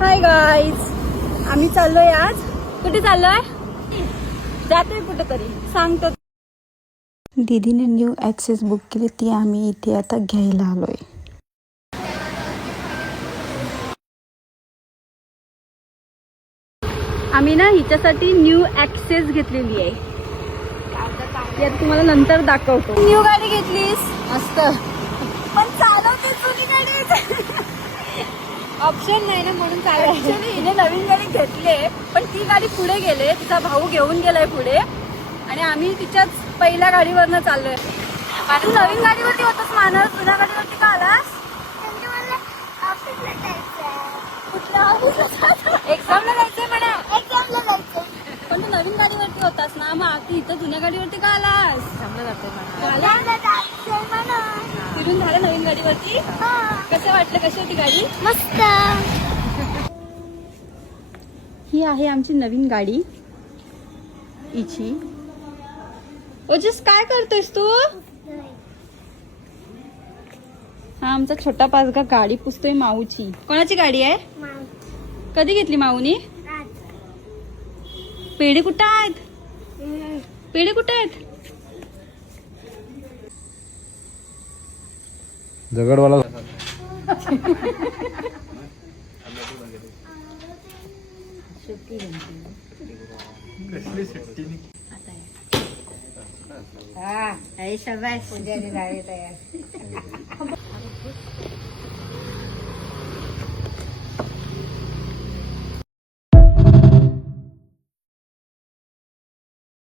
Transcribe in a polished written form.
Hi guys, आम्ही चाललोय आज. कुठे चाललोय? जातोय कुठेतरी, सांगतो. दीदीने न्यू ॲक्सेस बुक केली, ती आम्ही इथे आता घ्यायला आलोय. आम्ही ना हिच्यासाठी न्यू ॲक्सेस घेतलेली आहे. यात तुम्हाला नंतर दाखवतो. न्यू गाडी घेतलीस मस्त, पण चालवते जुनी गाडी. ऑप्शन नाही ना म्हणून चालवायची. हिने नवीन गाडी घेतली, पण ती गाडी पुढे गेले. तिचा भाऊ घेऊन गेलाय पुढे आणि आम्ही तिच्याच पहिल्या गाडीवरनं चाललोय. तू नवीन गाडीवरती होतस मानस, जुन्या गाडीवरती का आलास? एक्झामला जायचंय म्हणा. एक्झामला जायचंय, पण तू नवीन गाडीवरती होतास ना, मग तू इथं जुन्या गाडीवरती का आलास? एक्झामला जातोय म्हणा. फिरून झालं नवीन गाडीवरती. कसं वाटलं? कशी होती गाडी? मस्त. ही आहे आमची नवीन गाडी इची. ओजस काय करतोयस तू? हा आमचा छोटा पाचगा गाडी पुसतोय माऊची. कोणाची गाडी आहे? कधी घेतली माऊनी? पेढे कुठं आहेत? पेढे कुठे आहेत? दगडवाला